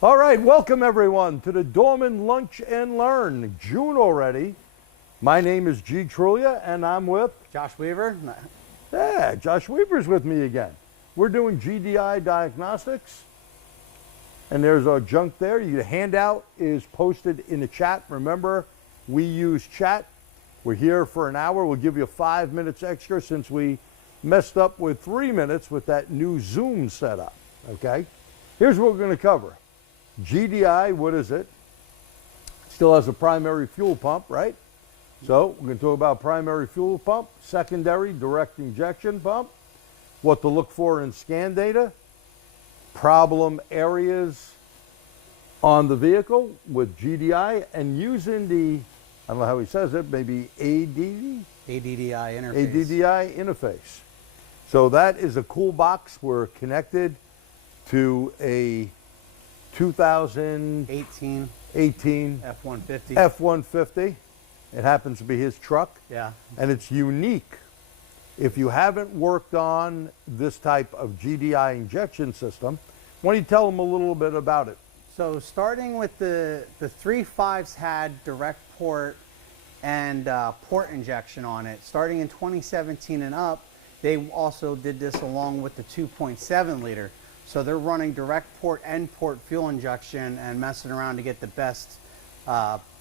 All right, welcome everyone to the Dorman Lunch and Learn. June already. My name is G. Truglia and I'm with Josh Weaver. Yeah, Josh Weaver's with me again. We're doing GDI Diagnostics. And there's our junk there. The handout is posted in the chat. Remember, we use chat. We're here for an hour. We'll give you 5 minutes extra since we messed up with 3 minutes with that new Zoom setup. Okay? Here's what we're going to cover. GDI, what is it? Still has a primary fuel pump, right? So we're going to talk about primary fuel pump, secondary direct injection pump, what to look for in scan data, problem areas on the vehicle with GDI, and using the, I don't know how he says it, maybe ADDI interface. So that is a cool box. We're connected to a 2018 F-150. F-150. It happens to be his truck. Yeah. And it's unique. If you haven't worked on this type of GDI injection system, why don't you tell them a little bit about it? So starting with the 3.5s had direct port and port injection on it. Starting in 2017 and up, they also did this along with the 2.7 liter. So they're running direct port and port fuel injection and messing around to get the best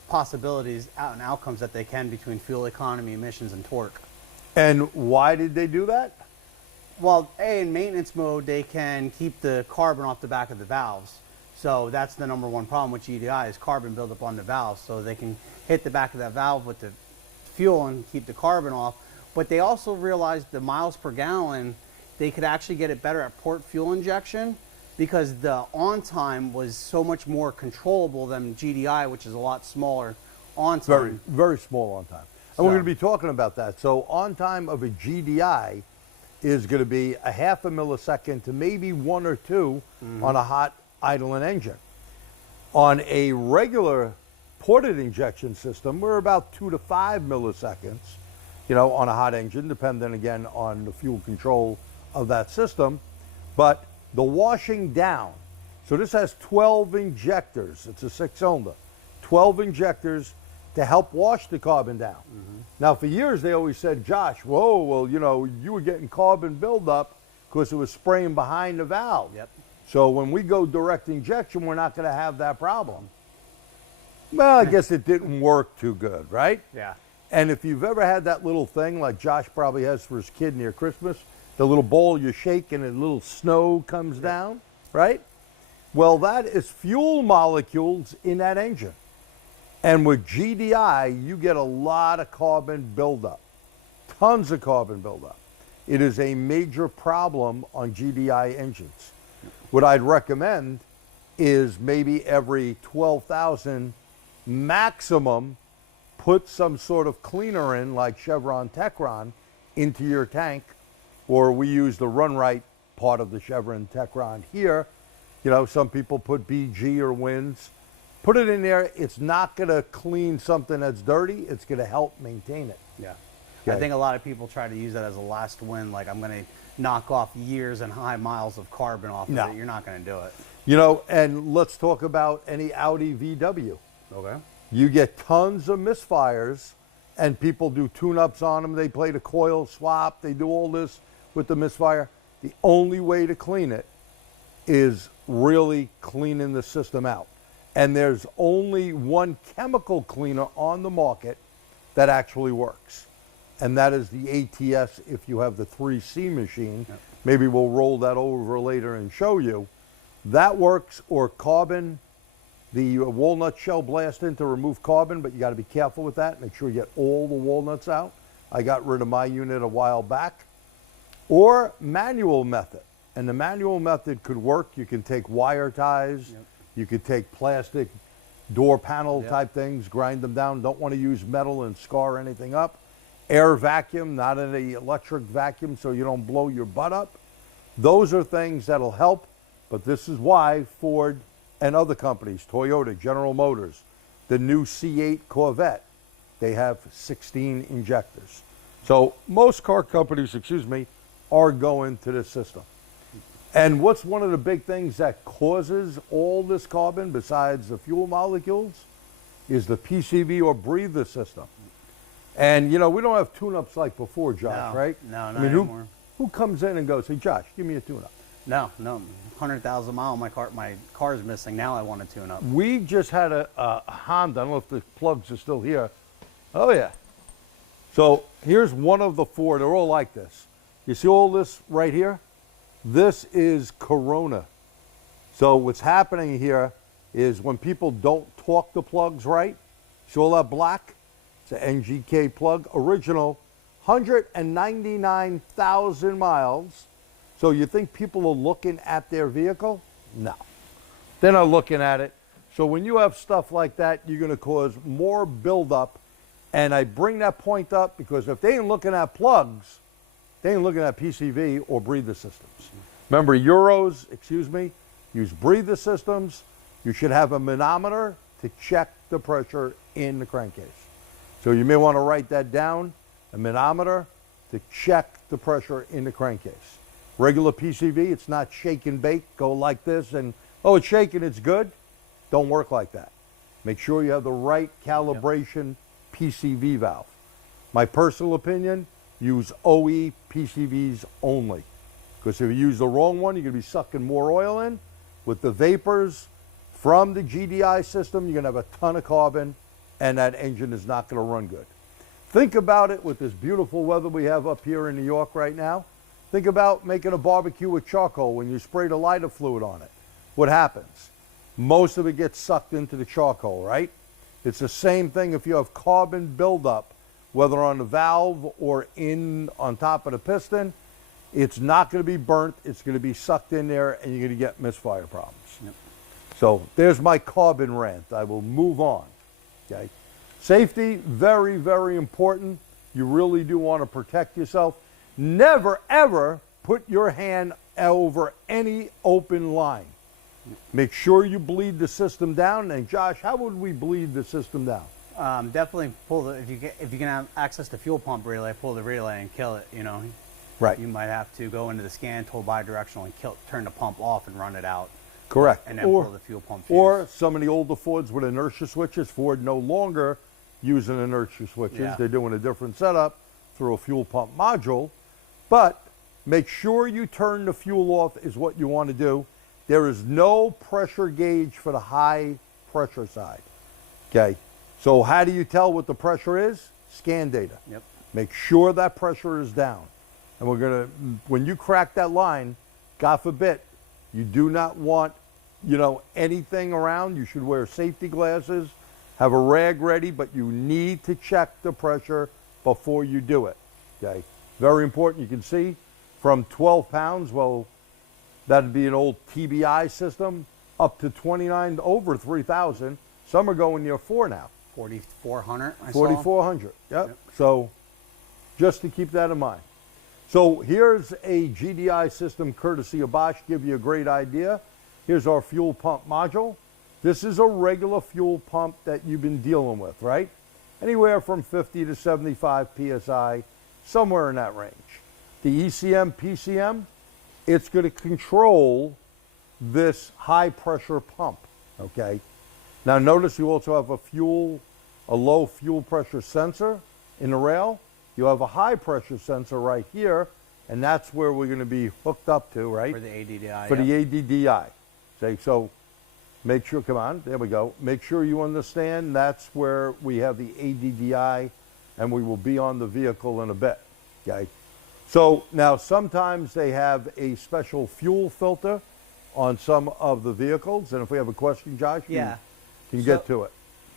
possibilities and outcomes that they can between fuel economy, emissions, and torque. And why did they do that? Well, in maintenance mode, they can keep the carbon off the back of the valves. So that's the number one problem with GDI is carbon buildup on the valves. So they can hit the back of that valve with the fuel and keep the carbon off. But they also realized the miles per gallon, they could actually get it better at port fuel injection because the on time was so much more controllable than GDI, which is a lot smaller on time. Very, very small on time. And we're going to be talking about that. So on time of a GDI is going to be a half a millisecond to maybe 1 or 2 on a hot idling engine. On a regular ported injection system, we're about 2 to 5 milliseconds, you know, on a hot engine, depending again on the fuel control of that system. But the washing down, so this has 12 injectors. It's a 6-cylinder, 12 injectors to help wash the carbon down. Now for years they always said, Josh, whoa, well, you know, you were getting carbon buildup because it was spraying behind the valve. Yep. So when we go direct injection, we're not going to have that problem. Well, I guess it didn't work too good, right? Yeah. And if you've ever had that little thing like Josh probably has for his kid near Christmas, the little bowl you shake and a little snow comes down, right? Well, that is fuel molecules in that engine. And with GDI, you get a lot of carbon buildup, tons of carbon buildup. It is a major problem on GDI engines. What I'd recommend is maybe every 12,000 maximum, put some sort of cleaner in like Chevron Techron into your tank, or we use the Run Right part of the Chevron Techron here. You know, some people put BG or Wins. Put it in there. It's not going to clean something that's dirty. It's going to help maintain it. Yeah. Okay. I think a lot of people try to use that as a last win, like I'm going to knock off years and high miles of carbon off of it. You're not going to do it. You know, and let's talk about any Audi VW. Okay. You get tons of misfires, and people do tune-ups on them. They play the coil swap. They do all this with the misfire. The only way to clean it is really cleaning the system out. And there's only one chemical cleaner on the market that actually works. And that is the ATS if you have the 3C machine. Yep. Maybe we'll roll that over later and show you. That works, or carbon, the walnut shell blasting to remove carbon, but you got to be careful with that. Make sure you get all the walnuts out. I got rid of my unit a while back. Or manual method. And the manual method could work. You can take wire ties. Yep. You could take plastic door panel type things, grind them down. Don't want to use metal and scar anything up. Air vacuum, not an electric vacuum, so you don't blow your butt up. Those are things that'll help, but this is why Ford and other companies, Toyota, General Motors, the new C8 Corvette, they have 16 injectors. So most car companies, are going to this system. And what's one of the big things that causes all this carbon besides the fuel molecules is the PCV or breather system. And you know, we don't have tune-ups like before, Josh, No, right? no, not I mean, anymore. who comes in and goes, hey Josh, give me a tune-up? No, 100,000 mile, my car's missing. Now I want a tune-up. We just had a Honda, I don't know if the plugs are still here. Oh yeah. So here's one of the four, they're all like this. You see all this right here? This is Corona. So what's happening here is when people don't torque the plugs right, see all that black? It's an NGK plug, original, 199,000 miles. So you think people are looking at their vehicle? No, they're not looking at it. So when you have stuff like that, you're gonna cause more buildup. And I bring that point up because if they ain't looking at plugs, they ain't looking at PCV or breather systems. Remember, Euros, use breather systems. You should have a manometer to check the pressure in the crankcase. So you may want to write that down, a manometer to check the pressure in the crankcase. Regular PCV, it's not shake and bake, go like this and, oh, it's shaking, it's good. Don't work like that. Make sure you have the right calibration PCV valve. My personal opinion, use OE PCVs only. Because if you use the wrong one, you're going to be sucking more oil in. With the vapors from the GDI system, you're going to have a ton of carbon, and that engine is not going to run good. Think about it with this beautiful weather we have up here in New York right now. Think about making a barbecue with charcoal when you spray the lighter fluid on it. What happens? Most of it gets sucked into the charcoal, right? It's the same thing if you have carbon buildup, whether on the valve or on top of the piston. It's not going to be burnt. It's going to be sucked in there, and you're going to get misfire problems. Yep. So there's my carbon rant. I will move on. Okay. Safety, very, very important. You really do want to protect yourself. Never, ever put your hand over any open line. Make sure you bleed the system down. And Josh, how would we bleed the system down? Definitely pull the, if you can have access to fuel pump relay, pull the relay and kill it, you know. Right. You might have to go into the scan, tool bidirectional, and turn the pump off and run it out. Correct. And then pull the fuel pump fuse. Or some of the older Fords with inertia switches. Ford no longer using inertia switches. Yeah. They're doing a different setup through a fuel pump module. But make sure you turn the fuel off is what you want to do. There is no pressure gauge for the high pressure side. Okay. So how do you tell what the pressure is? Scan data. Yep. Make sure that pressure is down. And we're going to, when you crack that line, God forbid, you do not want, you know, anything around. You should wear safety glasses, have a rag ready, but you need to check the pressure before you do it. Okay. Very important. You can see from 12 pounds, well, that'd be an old TBI system, up to 29, over 3,000. Some are going near 4 now. 4,400, I saw. 4,400, yep. So just to keep that in mind. So here's a GDI system courtesy of Bosch, give you a great idea. Here's our fuel pump module. This is a regular fuel pump that you've been dealing with, right? Anywhere from 50 to 75 PSI, somewhere in that range. The ECM, PCM, it's going to control this high pressure pump, okay? Now notice you also have a low fuel pressure sensor in the rail. You have a high pressure sensor right here, and that's where we're going to be hooked up to, right? For the ADDI. For the ADDI. So make sure, come on, there we go. Make sure you understand that's where we have the ADDI, and we will be on the vehicle in a bit, okay? So now sometimes they have a special fuel filter on some of the vehicles, and if we have a question, Josh, you can get to it.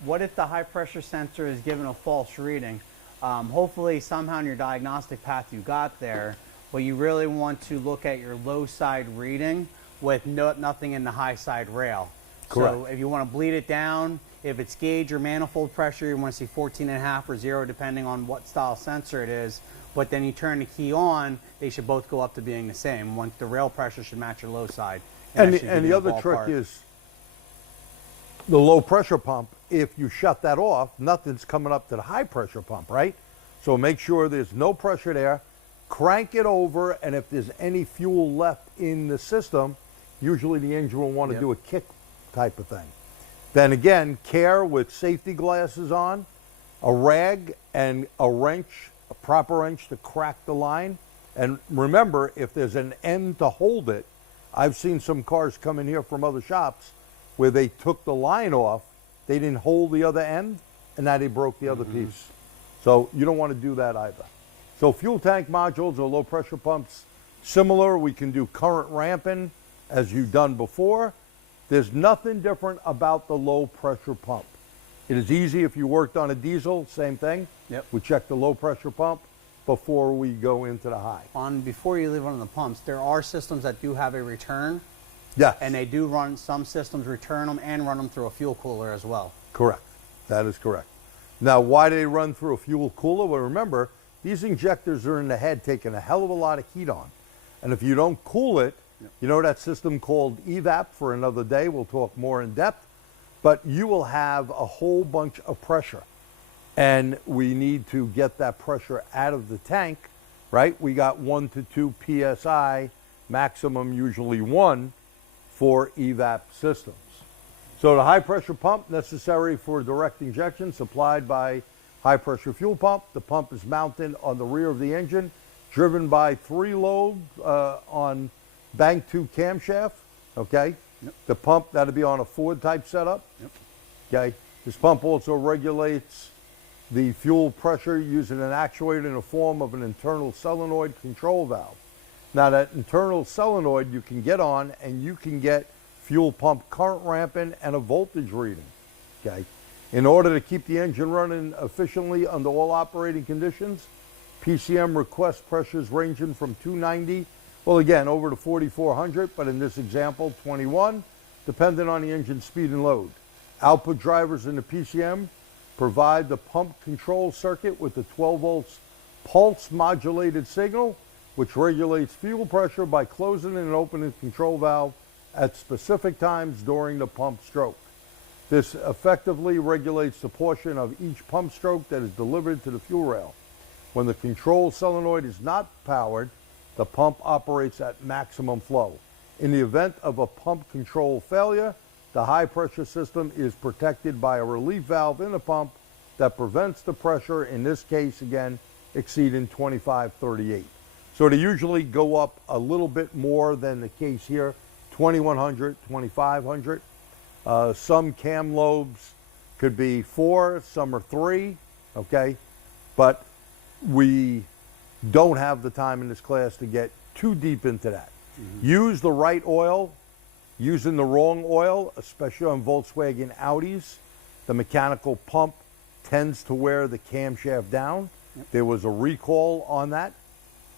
What if the high pressure sensor is given a false reading? Hopefully somehow in your diagnostic path you got there, but you really want to look at your low side reading with nothing in the high side rail. Correct. So if you want to bleed it down, if it's gauge or manifold pressure, you want to see 14.5 or 0 depending on what style sensor it is, but then you turn the key on, they should both go up to being the same. Once the rail pressure should match your low side. And the other trick is the low pressure pump. If you shut that off, nothing's coming up to the high pressure pump, right? So make sure there's no pressure there. crank it over, and if there's any fuel left in the system, usually the engine will want to do a kick type of thing. Then again, care with safety glasses on, a rag and a wrench, a proper wrench to crack the line. And remember, if there's an end to hold it, I've seen some cars come in here from other shops where they took the line off, they didn't hold the other end, and now they broke the other piece. So you don't want to do that either. So fuel tank modules or low pressure pumps, similar. We can do current ramping as you've done before. There's nothing different about the low pressure pump. It is easy if you worked on a diesel, same thing. Yep. We check the low pressure pump before we go into the high. Before you leave on the pumps, there are systems that do have a return. Yes. And they do run, some systems return them and run them through a fuel cooler as well. Correct. That is correct. Now, why do they run through a fuel cooler? Well, remember, these injectors are in the head taking a hell of a lot of heat on. And if you don't cool it, you know that system called evap for another day. We'll talk more in depth. But you will have a whole bunch of pressure. And we need to get that pressure out of the tank, right? We got 1 to 2 PSI, maximum usually 1 for evap systems. So the high pressure pump necessary for direct injection supplied by high pressure fuel pump. The pump is mounted on the rear of the engine, driven by 3 lobes on bank 2 camshaft, okay? Yep. The pump, that'll be on a Ford type setup, Yep. okay? This pump also regulates the fuel pressure using an actuator in the form of an internal solenoid control valve. Now that internal solenoid you can get on and you can get fuel pump current ramping and a voltage reading, okay? In order to keep the engine running efficiently under all operating conditions, PCM request pressures ranging from 290, well again, over to 4,400, but in this example, 21, depending on the engine speed and load. Output drivers in the PCM provide the pump control circuit with the 12 volts pulse modulated signal, which regulates fuel pressure by closing and opening the control valve at specific times during the pump stroke. This effectively regulates the portion of each pump stroke that is delivered to the fuel rail. When the control solenoid is not powered, the pump operates at maximum flow. In the event of a pump control failure, the high pressure system is protected by a relief valve in the pump that prevents the pressure, in this case again, exceeding 2538. So they usually go up a little bit more than the case here, 2100, 2500. Some cam lobes could be 4, some are 3, okay? But we don't have the time in this class to get too deep into that. Use the right oil. Using the wrong oil, especially on Volkswagen Audis, the mechanical pump tends to wear the camshaft down. There was a recall on that.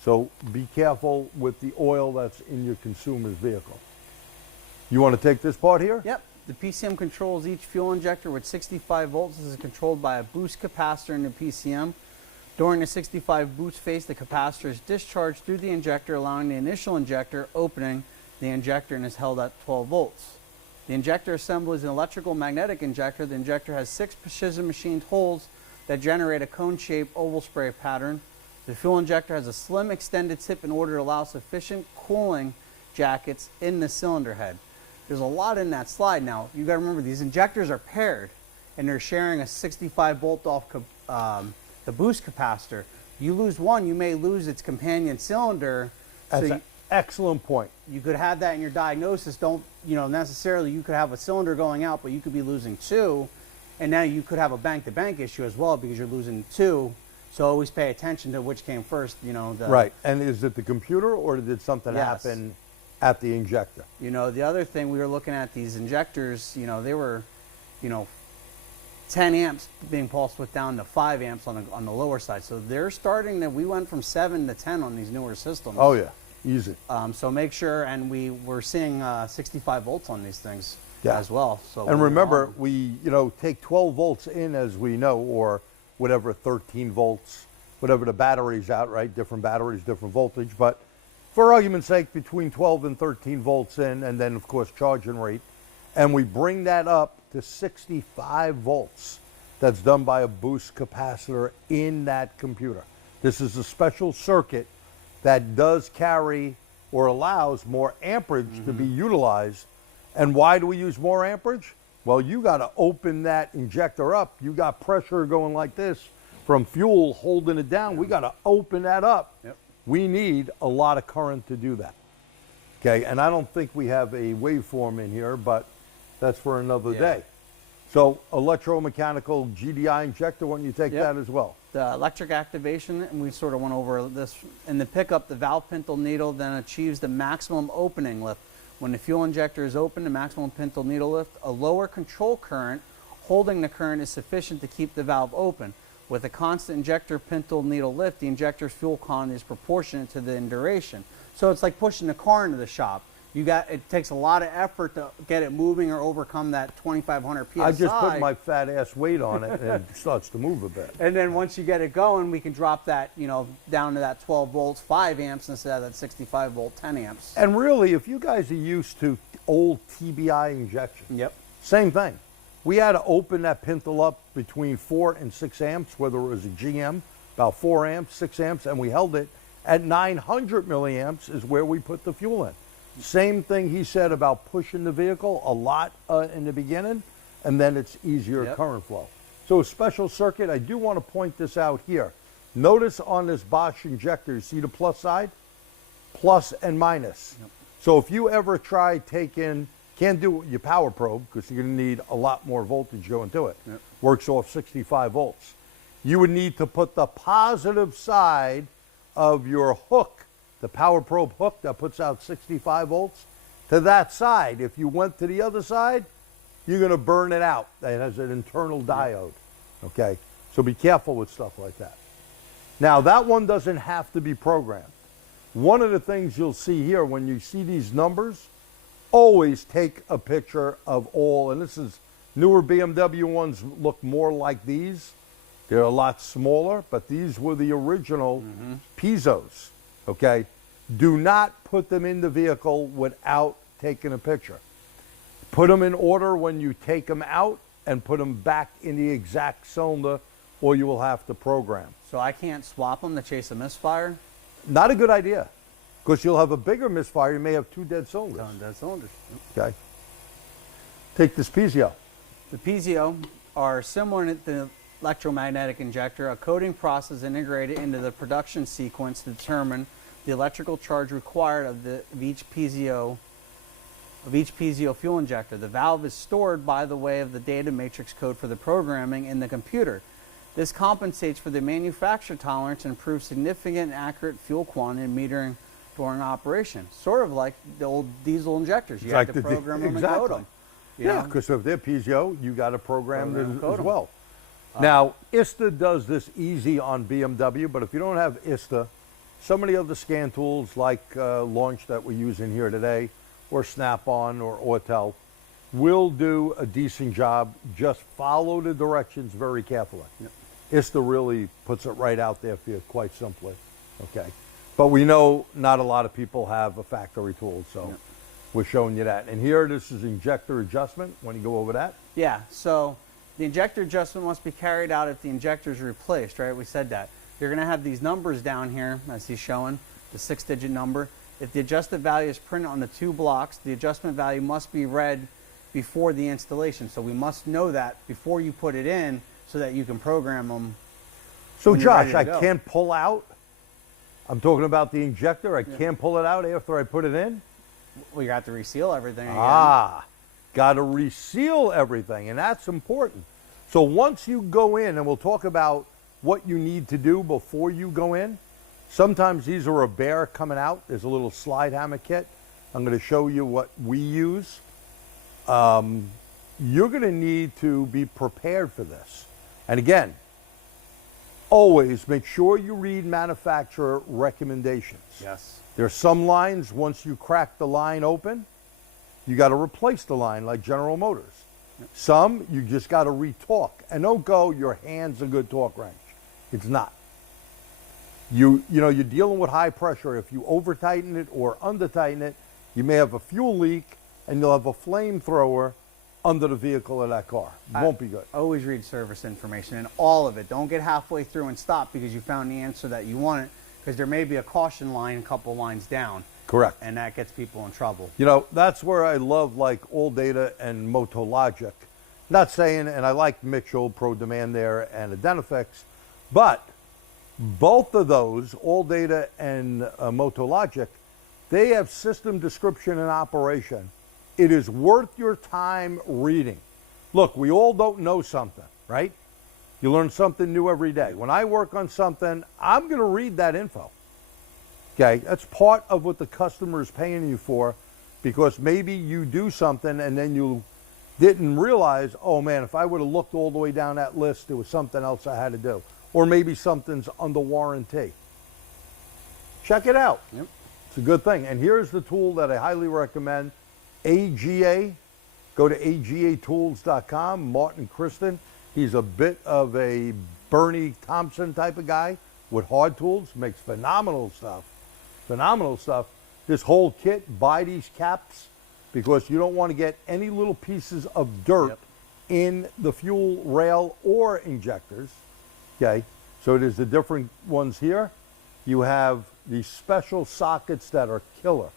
So be careful with the oil that's in your consumer's vehicle. You want to take this part here? Yep. The PCM controls each fuel injector with 65 volts. This is controlled by a boost capacitor in the PCM. During the 65 boost phase, the capacitor is discharged through the injector, allowing the initial injector opening the injector and is held at 12 volts. The injector assembly is an electrical magnetic injector. The injector has 6 precision machined holes that generate a cone-shaped oval spray pattern. The fuel injector has a slim extended tip in order to allow sufficient cooling jackets in the cylinder head. There's a lot in that slide. Now, you got to remember these injectors are paired and they're sharing a 65 volt off the boost capacitor. You lose one, you may lose its companion cylinder. That's an excellent point. You could have that in your diagnosis. Don't, necessarily you could have a cylinder going out, but you could be losing 2. And now you could have a bank-to-bank issue as well because you're losing 2. So always pay attention to which came first, Right. And is it the computer or did something happen at the injector? The other thing, we were looking at these injectors, they were, 10 amps being pulsed with down to 5 amps on the lower side. So they're starting that we went from 7 to 10 on these newer systems. Oh yeah, easy. So make sure, and we're seeing 65 volts on these things as well. So and remember, we take 12 volts in, as we know, or whatever, 13 volts, whatever the battery's out, right? Different batteries, different voltage. But for argument's sake, between 12 and 13 volts in, and then of course charging rate, and we bring that up to 65 volts. That's done by a boost capacitor in that computer. This is a special circuit that does carry or allows more amperage to be utilized. And why do we use more amperage? Well, you got to open that injector up. You got pressure going like this from fuel holding it down. We got to open that up. Yep. We need a lot of current to do that. Okay, and I don't think we have a waveform in here, but that's for another day. So electromechanical GDI injector, why don't you take that as well? The electric activation, and we sort of went over this. In the pickup, the valve pintle needle then achieves the maximum opening lift. When the fuel injector is open, the maximum pintle needle lift, a lower control current holding the current is sufficient to keep the valve open. With a constant injector pintle needle lift, the injector's fuel quantity is proportionate to the duration. So it's like pushing a car into the shop. It takes a lot of effort to get it moving or overcome that 2,500 PSI. I just put my fat ass weight on it and it starts to move a bit. And then once you get it going, we can drop that, down to that 12 volts, 5 amps instead of that 65 volt, 10 amps. And really, if you guys are used to old TBI injection, Yep. same thing. We had to open that pintle up between 4 and 6 amps, whether it was a GM, about 4 amps, 6 amps, and we held it at 900 milliamps is where we put the fuel in. Same thing he said about pushing the vehicle a lot in the beginning, and then it's easier current flow. So a special circuit, I do want to point this out here. Notice on this Bosch injector, you see the plus side? Plus and minus. Yep. So if you ever try taking, can't do it with your power probe because you're going to need a lot more voltage going to it. Yep. Works off 65 volts. You would need to put the positive side of your hook, the power probe hook that puts out 65 volts, to that side. If you went to the other side, you're going to burn it out. It has an internal diode. Okay? So be careful with stuff like that. Now, that one doesn't have to be programmed. One of the things you'll see here when you see these numbers, always take a picture of all, and this is newer BMW ones look more like these. They're a lot smaller, but these were the original piezos, okay? Do not put them in the vehicle without taking a picture. Put them in order when you take them out and put them back in the exact cylinder, or you will have to program. So I can't swap them to chase a misfire? Not a good idea, because you'll have a bigger misfire. You may have 2 dead cylinders. 2 dead cylinders. Okay. Take this piezo. The piezo are similar to the electromagnetic injector, a coding process integrated into the production sequence to determine the electrical charge required of each piezo fuel injector. The valve is stored by the way of the data matrix code for the programming in the computer. This compensates for the manufacturer tolerance and improves significant and accurate fuel quantity and metering during operation. Sort of like the old diesel injectors. You have to program them and code them. Yeah, because if they're piezo, you got to program them as well. Now, ISTA does this easy on BMW, but if you don't have ISTA, some of the other scan tools like Launch that we're using here today, or Snap-on or Autel, will do a decent job. Just follow the directions very carefully. Yep. ISTA really puts it right out there for you quite simply. Okay, but we know not a lot of people have a factory tool, so we're showing you that. And here, this is injector adjustment. Want to go over that? Yeah, so the injector adjustment must be carried out if the injector is replaced, right? We said that. You're going to have these numbers down here, as he's showing, the 6-digit number. If the adjusted value is printed on the 2 blocks, the adjustment value must be read before the installation. So we must know that before you put it in so that you can program them. So Josh, I can't pull out? I'm talking about the injector. I can't pull it out after I put it in? We got to reseal everything again. Got to reseal everything, and that's important. So once you go in, and we'll talk about what you need to do before you go in. Sometimes these are a bare coming out. There's a little slide hammer kit. I'm going to show you what we use. You're going to need to be prepared for this. And again, always make sure you read manufacturer recommendations. Yes. There's some lines, once you crack the line open, you got to replace the line like General Motors. Some, you just got to re-torque. And don't go, your hand's a good torque range. It's not. You know, you're dealing with high pressure. If you over-tighten it or under-tighten it, you may have a fuel leak and you'll have a flamethrower under the vehicle of that car. Won't be good. Always read service information and all of it. Don't get halfway through and stop because you found the answer that you wanted. because there may be a caution line a couple lines down, Correct. and that gets people in trouble. You know, that's where I love like ADDI and Motologic. Not saying, and I like Mitchell, Pro Demand there, and Identifix, but both of those, ADDI and Motologic, they have system description and operation. It is worth your time reading. Look, we all don't know something, right? You learn something new every day. When I work on something, I'm going to read that info. Okay, that's part of what the customer is paying you for, because maybe you do something and then you didn't realize, oh man, if I would have looked all the way down that list, there was something else I had to do. Or maybe something's under warranty. Check it out. Yep. It's a good thing. And here's the tool that I highly recommend, AGA. Go to agatools.com. Martin Kristen, he's a bit of a Bernie Thompson type of guy with hard tools, makes phenomenal stuff. Phenomenal stuff. This whole kit, buy these caps because you don't want to get any little pieces of dirt in the fuel rail or injectors. Okay, so there's the different ones here. You have these special sockets that are killer.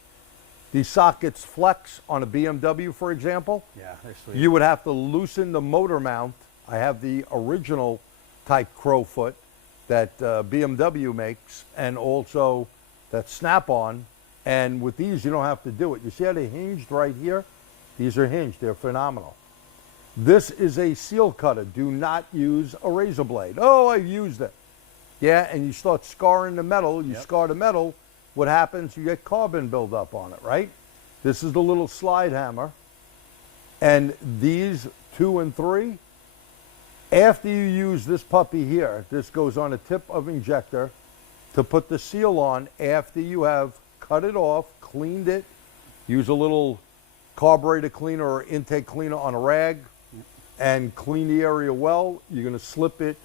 These sockets flex on a BMW, for example. Yeah, they're sweet. You would have to loosen the motor mount. I have the original type crowfoot that BMW makes, and also that snap-on. And with these, you don't have to do it. You see how they hinged right here? These are hinged. They're phenomenal. This is a seal cutter. Do not use a razor blade. Oh, I've used it. Yeah, and you start scarring the metal. You scar the metal. What happens? You get carbon buildup on it, right? This is the little slide hammer. And these 2 and 3, after you use this puppy here, this goes on a tip of injector to put the seal on after you have cut it off, cleaned it, use a little carburetor cleaner or intake cleaner on a rag, and clean the area well. You're going to slip it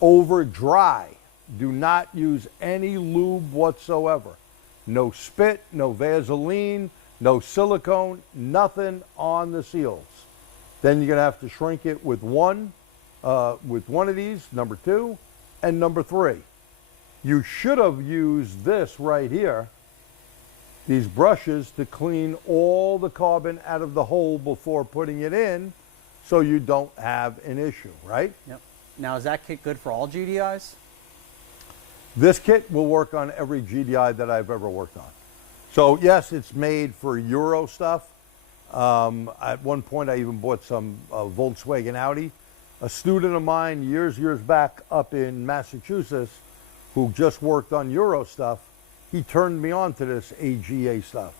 over dry. Do not use any lube whatsoever. No spit, no Vaseline, no silicone, nothing on the seals. Then you're going to have to shrink it with one of these, number 2, and number 3. You should have used this right here, these brushes, to clean all the carbon out of the hole before putting it in, so you don't have an issue, right? Yep. Now, is that kit good for all GDIs? This kit will work on every GDI that I've ever worked on. So yes, it's made for Euro stuff. At one point, I even bought some Volkswagen Audi. A student of mine years back up in Massachusetts who just worked on Euro stuff, he turned me on to this AGA stuff.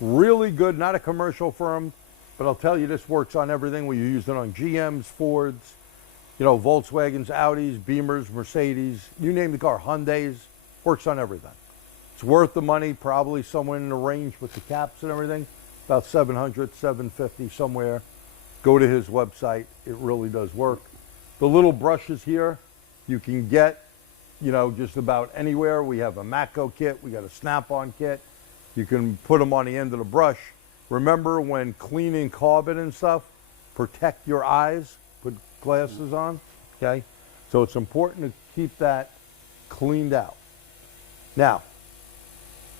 Really good, not a commercial firm, but I'll tell you, this works on everything. We use it on GMs, Fords, you know, Volkswagens, Audis, Beamers, Mercedes, you name the car, Hyundais, works on everything. It's worth the money, probably somewhere in the range with the caps and everything, about 700, 750 somewhere. Go to his website, it really does work. The little brushes here, you can get, you know, just about anywhere. We have a Matco kit, we got a snap-on kit. You can put them on the end of the brush. Remember, when cleaning carbon and stuff, protect your eyes, put glasses on, okay? So it's important to keep that cleaned out. Now,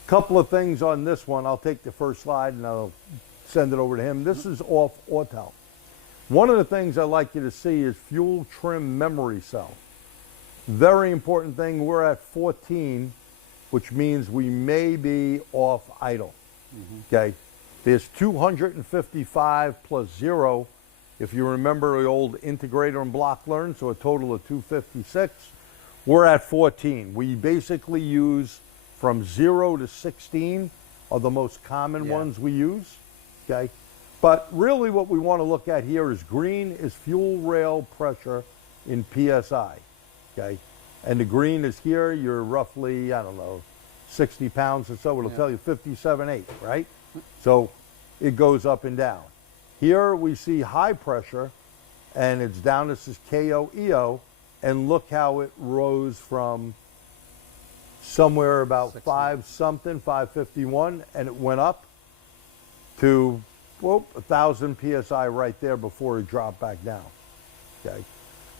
a couple of things on this one. I'll take the first slide and I'll send it over to him. This is off Autel. One of the things I'd like you to see is fuel trim memory cell. Very important thing. We're at 14, which means we may be off idle, okay? There's 255 plus 0, if you remember the old integrator and block learn, so a total of 256. We're at 14. We basically use from 0 to 16 are the most common ones we use, okay? But really what we want to look at here is green is fuel rail pressure in PSI, okay? And the green is here, you're roughly, I don't know, 60 pounds or so. It'll tell you 57.8, right? So it goes up and down. Here we see high pressure, and it's down, this is KOEO, and look how it rose from somewhere about 551, and it went up to 1,000 PSI right there before it dropped back down, okay?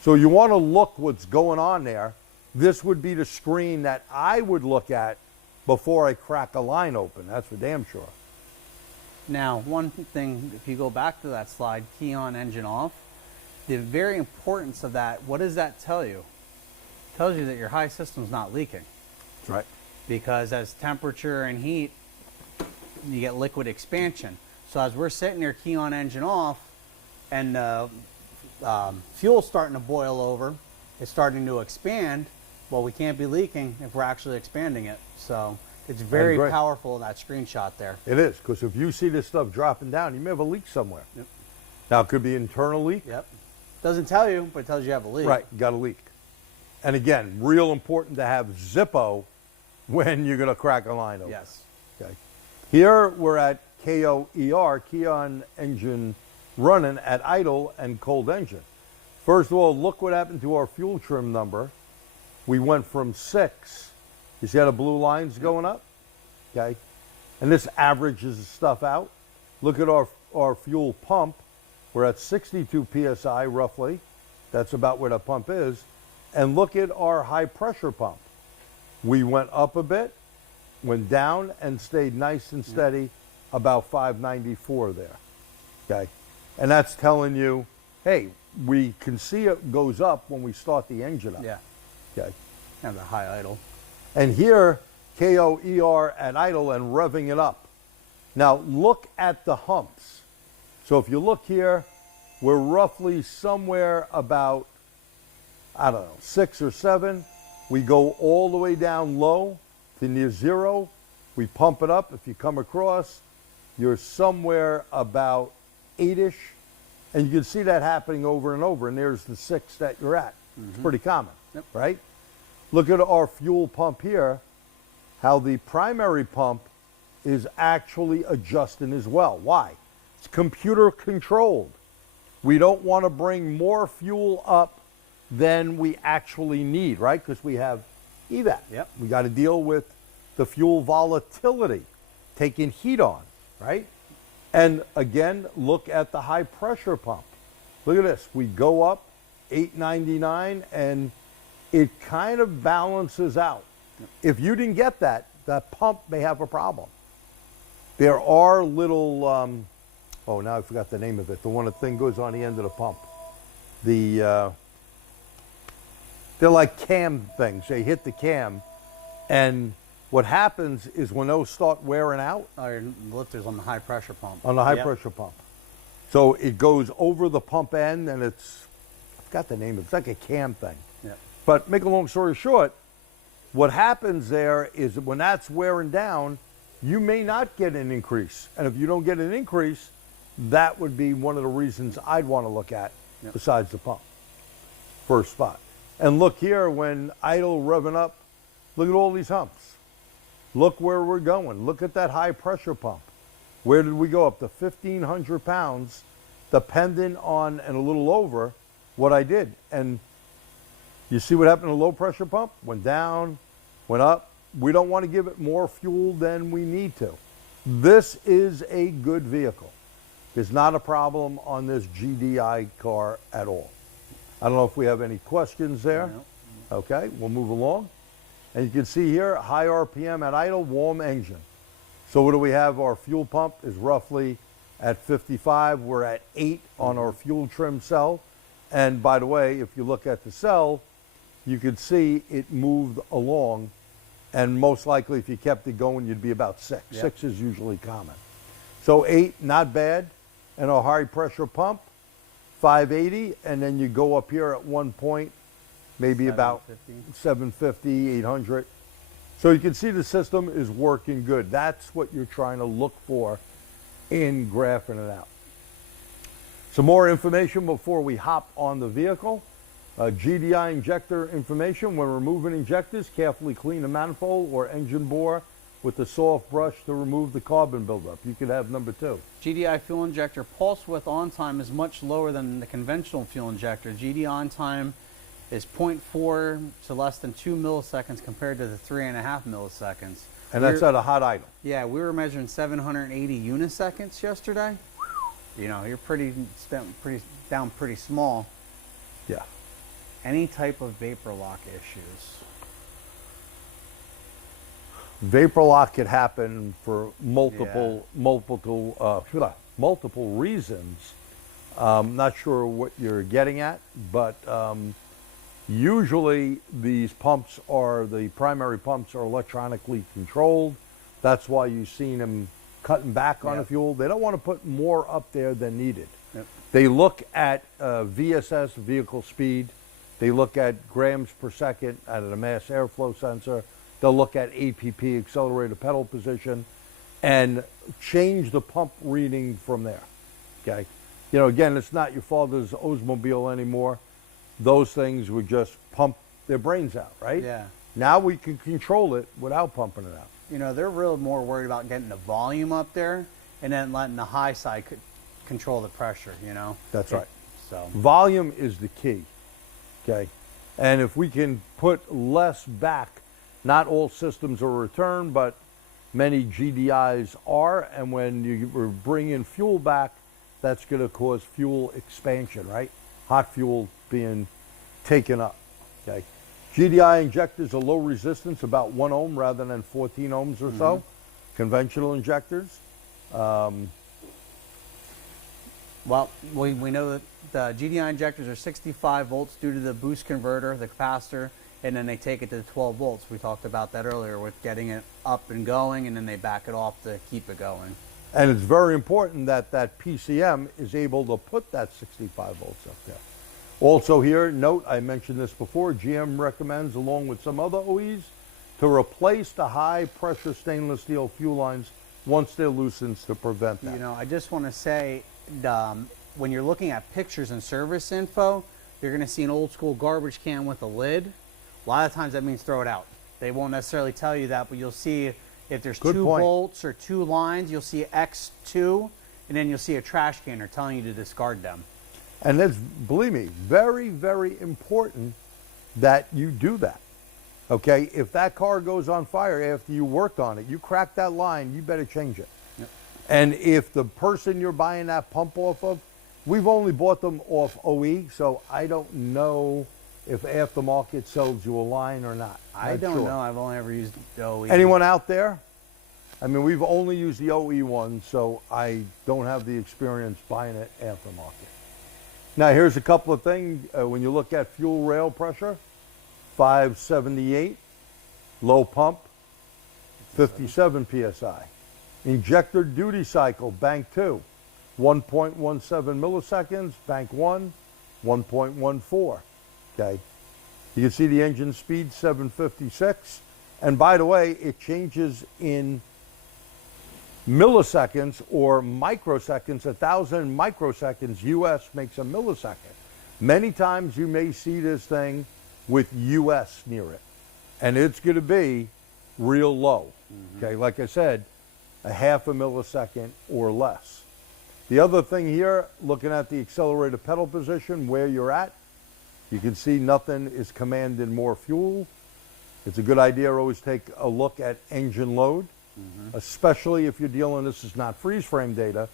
So you want to look what's going on there, this would be the screen that I would look at before I crack a line open. That's for damn sure. Now, one thing, if you go back to that slide, key on, engine off, the very importance of that, what does that tell you? It tells you that your high system's not leaking. That's right. Because as temperature and heat, you get liquid expansion. So as we're sitting there, key on, engine off, and fuel's starting to boil over, it's starting to expand, well, we can't be leaking if we're actually expanding it. So it's very powerful, that screenshot there. It is, because if you see this stuff dropping down, you may have a leak somewhere. Yep. Now, it could be internal leak. Yep. Doesn't tell you, but it tells you have a leak. Right, you got a leak. And again, real important to have Zippo when you're going to crack a line open. Yes. Okay. Here we're at KOER, key on, engine running at idle and cold engine. First of all, look what happened to our fuel trim number. We went from 6. You see how the blue line's going up? Okay. And this averages the stuff out. Look at our fuel pump. We're at 62 PSI roughly. That's about where the pump is. And look at our high pressure pump. We went up a bit, went down, and stayed nice and steady about 594 there. Okay. And that's telling you, hey, we can see it goes up when we start the engine up. Yeah. Okay. And the high idle. And here, KOER at idle and revving it up. Now, look at the humps. So if you look here, we're roughly somewhere about, I don't know, 6 or 7. We go all the way down low to near 0. We pump it up. If you come across, you're somewhere about 8-ish. And you can see that happening over and over. And there's the 6 that you're at. It's pretty common, right? Look at our fuel pump here, how the primary pump is actually adjusting as well. Why? It's computer controlled. We don't want to bring more fuel up than we actually need, right? Because we have EVAP. Yep. We got to deal with the fuel volatility, taking heat on, right? And again, look at the high pressure pump. Look at this. We go up 899 and it kind of balances out. If you didn't get that, that pump may have a problem. There are little, oh, now I forgot the name of it. The one that thing goes on the end of the pump. They're like cam things. They hit the cam. And what happens is when those start wearing out. Oh, your lifters on the high pressure pump. On the high pressure pump. So it goes over the pump end and it's, I forgot the name of it. It's like a cam thing. Yep. But make a long story short, what happens there is that when that's wearing down, you may not get an increase. And if you don't get an increase, that would be one of the reasons I'd want to look at besides the pump. First spot. And look here, when idle revving up, look at all these humps. Look where we're going. Look at that high pressure pump. Where did we go? Up to 1,500 pounds, dependent on, and a little over, what I did. And you see what happened to the low pressure pump? Went down, went up. We don't want to give it more fuel than we need to. This is a good vehicle. There's not a problem on this GDI car at all. I don't know if we have any questions there. No. Okay, we'll move along. And you can see here, high RPM at idle, warm engine. So what do we have? Our fuel pump is roughly at 55. We're at 8 on our fuel trim cell. And by the way, if you look at the cell, you can see it moved along. And most likely, if you kept it going, you'd be about 6. Yep. 6 is usually common. So 8, not bad. And our high pressure pump, 580. And then you go up here at one point, maybe about 750, 800. So you can see the system is working good. That's what you're trying to look for in graphing it out. Some more information before we hop on the vehicle. GDI injector information. When removing injectors, carefully clean the manifold or engine bore with a soft brush to remove the carbon buildup. You could have number 2. GDI fuel injector pulse width on time is much lower than the conventional fuel injector. GDI on time is 0.4 to less than 2 milliseconds compared to the 3.5 milliseconds. And that's at a hot idle. Yeah, we were measuring 780 uniseconds yesterday. You know, you're pretty down pretty small. Yeah. Any type of vapor lock issues? Vapor lock could happen for multiple reasons. Not sure what you're getting at, but usually these pumps the primary pumps are electronically controlled. That's why you've seen them cutting back on the fuel. They don't want to put more up there than needed. Yep. They look at VSS, vehicle speed. They look at grams per second out of the mass airflow sensor. They'll look at APP, accelerator pedal position, and change the pump reading from there. Okay? You know, again, it's not your father's Oldsmobile anymore. Those things would just pump their brains out, right? Yeah. Now we can control it without pumping it out. You know, they're real more worried about getting the volume up there and then letting the high side control the pressure, you know? That's right. So Volume is the key, okay? And if we can put less back, not all systems are returned, but many GDIs are, and when you bring in fuel back, that's going to cause fuel expansion, right? Hot fuel being taken up, okay? GDI injectors are low resistance, about 1 ohm rather than 14 ohms or so. Conventional injectors. well, we know that the GDI injectors are 65 volts due to the boost converter, the capacitor, and then they take it to 12 volts. We talked about that earlier with getting it up and going, and then they back it off to keep it going. And it's very important that that PCM is able to put that 65 volts up there. Also here, note, I mentioned this before, GM recommends, along with some other OEs, to replace the high pressure stainless steel fuel lines once they're loosened to prevent that. You know, I just want to say, when you're looking at pictures and service info, you're going to see an old school garbage can with a lid. A lot of times that means throw it out. They won't necessarily tell you that, but you'll see if there's Good 2 point. bolts or 2 lines, you'll see X2, and then you'll see a trash can. They're telling you to discard them. And that's, believe me, very, very important that you do that. Okay, if that car goes on fire after you worked on it, you crack that line, you better change it. Yep. And if the person you're buying that pump off of, we've only bought them off OE, so I don't know if aftermarket sells you a line or not. I Not don't sure. know. I've only ever used OE. Anyone out there? I mean, we've only used the OE one, so I don't have the experience buying it aftermarket. Now, here's a couple of things. When you look at fuel rail pressure, 578, low pump, 57 PSI. Injector duty cycle, bank 2, 1.17 milliseconds, bank 1, 1.14. Okay. You can see the engine speed, 756. And by the way, it changes in milliseconds or microseconds. 1,000 microseconds US makes a millisecond. Many times you may see this thing with US near it, and it's going to be real low. Okay, like I said, a half a millisecond or less. The other thing here, looking at the accelerator pedal position, where you're at, you can see nothing is commanding more fuel. It's a good idea to always take a look at engine load, especially if you're dealing, this is not freeze frame data,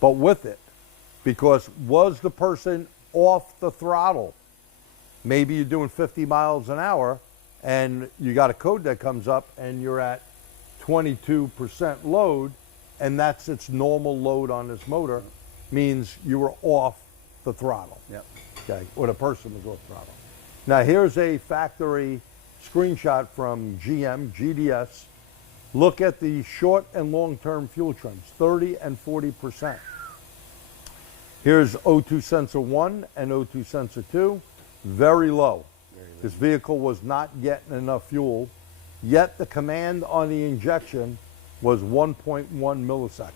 but with it. Because was the person off the throttle? Maybe you're doing 50 miles an hour and you got a code that comes up and you're at 22% load, and that's its normal load on this motor, means you were off the throttle. Yep. Okay, or the person was off throttle. Now here's a factory screenshot from GM, GDS. Look at the short and long-term fuel trims, 30 and 40%. Here's O2 sensor 1 and O2 sensor 2, very low. This vehicle was not getting enough fuel, yet the command on the injection was 1.1 milliseconds.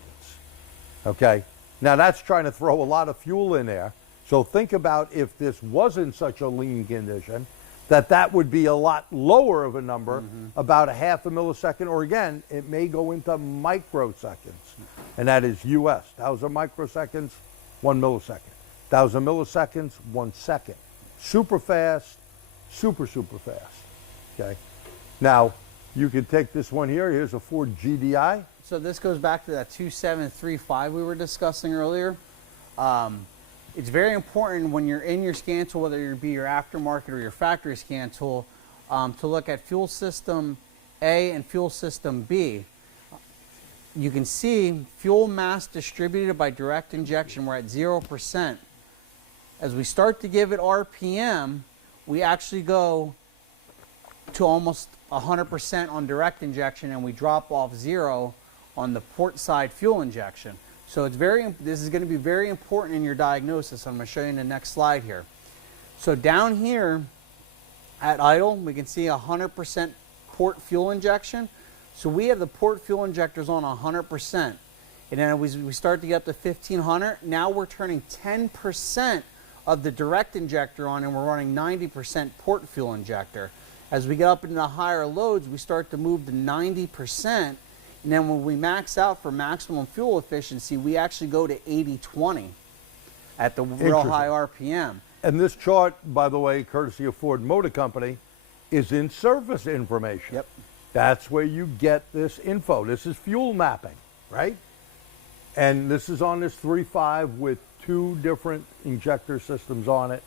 Okay, now that's trying to throw a lot of fuel in there. So think about if this wasn't such a lean condition, that would be a lot lower of a number, about a half a millisecond, or again, it may go into microseconds, and that is US. 1,000 microseconds, 1 millisecond. 1,000 milliseconds, 1 second. Super fast, super, super fast. Okay. Now, you can take this one here. Here's a Ford GDI. So this goes back to that 2735 we were discussing earlier. it's very important when you're in your scan tool, whether it be your aftermarket or your factory scan tool, to look at fuel system A and fuel system B. You can see fuel mass distributed by direct injection, we're at 0%. As we start to give it RPM, we actually go to almost 100% on direct injection, and we drop off 0 on the port side fuel injection. So this is going to be very important in your diagnosis. I'm going to show you in the next slide here. So down here at idle, we can see 100% port fuel injection. So we have the port fuel injectors on 100%. And then we start to get up to 1500. Now we're turning 10% of the direct injector on, and we're running 90% port fuel injector. As we get up into the higher loads, we start to move to 90%. And then when we max out for maximum fuel efficiency, we actually go to 80-20 at the real high RPM. And this chart, by the way, courtesy of Ford Motor Company, is in service information. Yep. That's where you get this info. This is fuel mapping, right? And this is on this 3.5 with 2 different injector systems on it,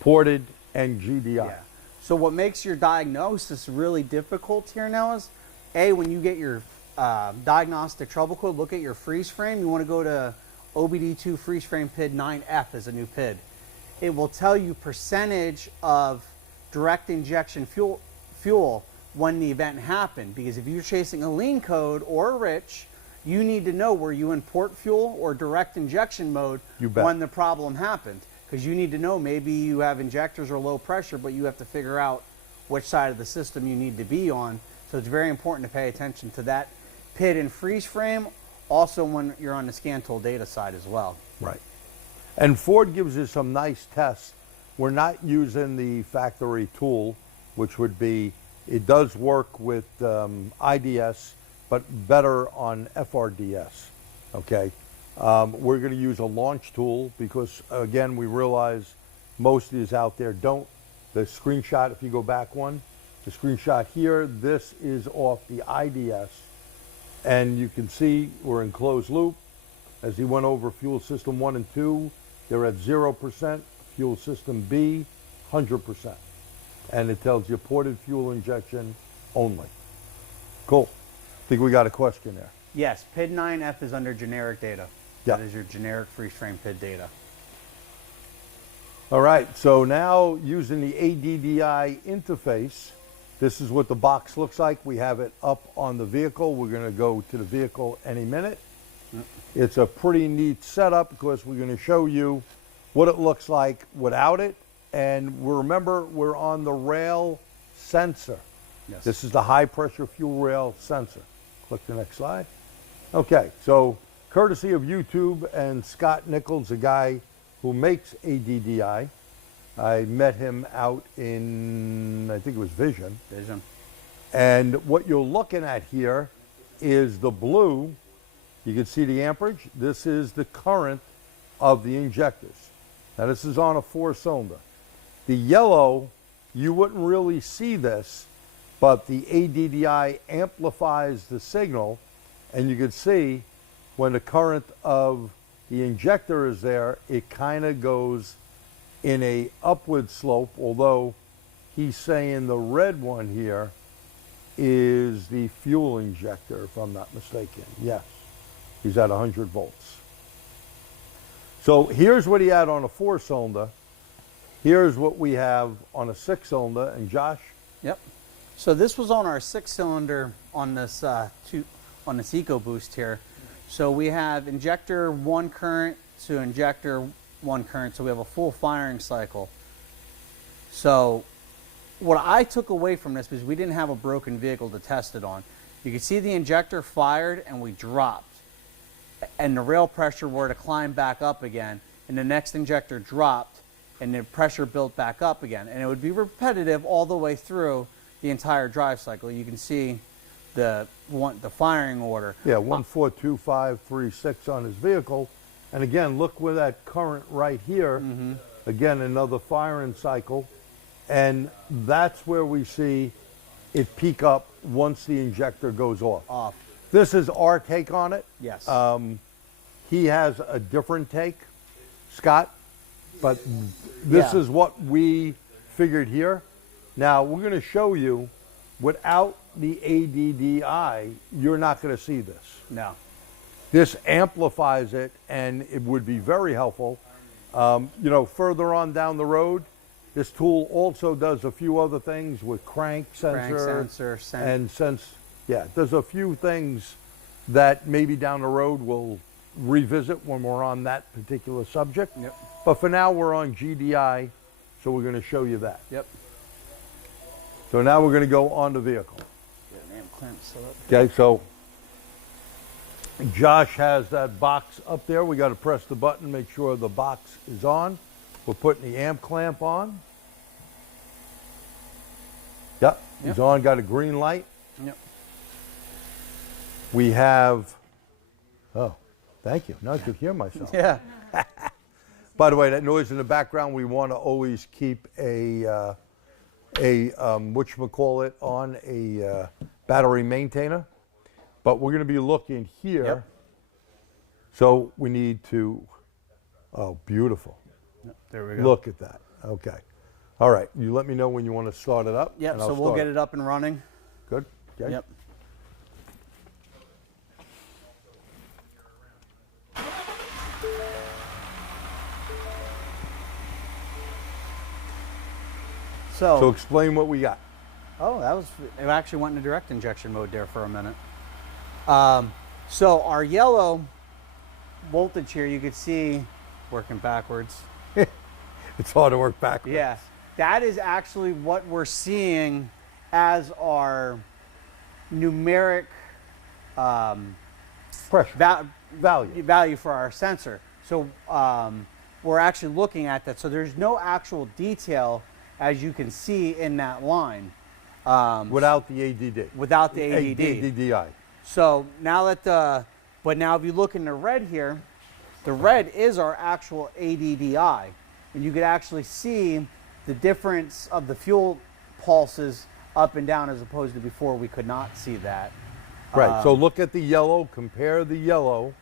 ported and GDI. Yeah. So what makes your diagnosis really difficult here now is, A, when you get your diagnostic trouble code, look at your freeze frame. You want to go to OBD2 freeze frame PID 9F as a new PID. It will tell you percentage of direct injection fuel when the event happened. Because if you're chasing a lean code or a rich, you need to know were you in port fuel or direct injection mode when the problem happened. Because you need to know maybe you have injectors or low pressure, but you have to figure out which side of the system you need to be on. So it's very important to pay attention to that PID and freeze frame, also when you're on the scan tool data side as well. Right. And Ford gives us some nice tests. We're not using the factory tool, which would be, it does work with IDS, but better on FRDS, okay? We're going to use a launch tool because, again, we realize most of these out there don't. The screenshot, if you go back one, the screenshot here, this is off the IDS. And you can see we're in closed loop. As he went over fuel system 1 and 2, they're at 0%. Fuel system B, 100%. And it tells you ported fuel injection only. Cool. Think we got a question there. Yes, PID 9F is under generic data. Yeah. That is your generic freeze frame PID data. All right, so now using the ADDI interface, this is what the box looks like. We have it up on the vehicle. We're going to go to the vehicle any minute. It's a pretty neat setup because we're going to show you what it looks like without it. And remember, we're on the rail sensor. Yes. This is the high pressure fuel rail sensor. Click the next slide. Okay, so courtesy of YouTube and Scott Nichols, a guy who makes ADDI. I met him out in, I think it was Vision. And what you're looking at here is the blue. You can see the amperage. This is the current of the injectors. Now this is on a 4-cylinder. The yellow, you wouldn't really see this, but the ADDI amplifies the signal, and you can see when the current of the injector is there, it kind of goes in a upward slope, although he's saying the red one here is the fuel injector, if I'm not mistaken. Yes, he's at 100 volts. So here's what he had on a 4-cylinder. Here's what we have on a 6-cylinder. And Josh? Yep. So this was on our 6-cylinder on this on this EcoBoost here. So we have injector 1 current to injector 1 current. So we have a full firing cycle. So what I took away from this, because we didn't have a broken vehicle to test it on, you can see the injector fired and we dropped. And the rail pressure were to climb back up again. And the next injector dropped and the pressure built back up again. And it would be repetitive all the way through the entire drive cycle. You can see the firing order. Yeah, 1, 4, 2, 5, 3, 6 on his vehicle. And again, look where that current right here. Mm-hmm. Again, another firing cycle. And that's where we see it peak up once the injector goes off. This is our take on it. Yes. He has a different take. Scott, but this Yeah. is what we figured here. Now, we're going to show you, without the ADDI, you're not going to see this. No. This amplifies it, and it would be very helpful. You know, further on down the road, this tool also does a few other things with crank sensor, and yeah, there's a few things that maybe down the road we'll revisit when we're on that particular subject. Yep. But for now, we're on GDI, so we're going to show you that. Yep. So now we're going to go on the vehicle. Get an amp clamp set up. Okay, so Josh has that box up there. We got to press the button, make sure the box is on. We're putting the amp clamp on. Yep, he's on, got a green light. Yep. We have, oh, thank you. Now I could hear myself. Yeah. By the way, that noise in the background, we want to always keep a whatchamacallit on, a battery maintainer. But we're going to be looking here. Yep. So we need to, oh, beautiful. There we go. Look at that. Okay. All right. You let me know when you want to start it up. Yep, and I'll so we'll start get it up and running. Good. Okay. Yep. So explain what we got. Oh, it actually went into direct injection mode there for a minute. So our yellow voltage here, you could see, working backwards. It's hard to work backwards. Yeah, that is actually what we're seeing as our numeric Pressure. value for our sensor. So we're actually looking at that. So there's no actual detail, as you can see in that line. Without the ADD. Without the ADD. ADDI. So now that but now if you look in the red here, the red is our actual ADDI. And you could actually see the difference of the fuel pulses up and down, as opposed to before we could not see that. Right, so look at the yellow, compare the yellow.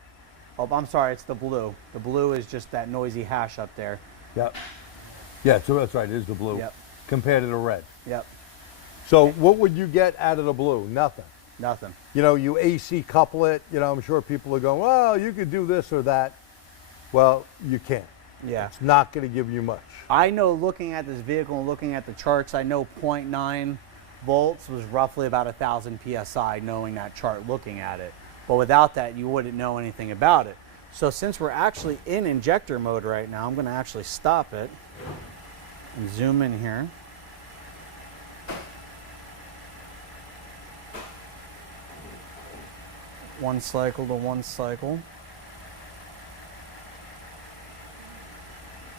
Oh, I'm sorry, it's the blue. The blue is just that noisy hash up there. Yep. Yeah, so that's right, it is the blue. Yep. Compared to the red. Yep. So what would you get out of the blue? Nothing. Nothing. You know, you AC couple it, you know, I'm sure people are going, well, you could do this or that. Well, you can't. Yeah. It's not going to give you much. I know, looking at this vehicle and looking at the charts, I know 0.9 volts was roughly about 1,000 PSI, knowing that chart, looking at it. But without that, you wouldn't know anything about it. So since we're actually in injector mode right now, I'm going to actually stop it and zoom in here. One cycle to one cycle.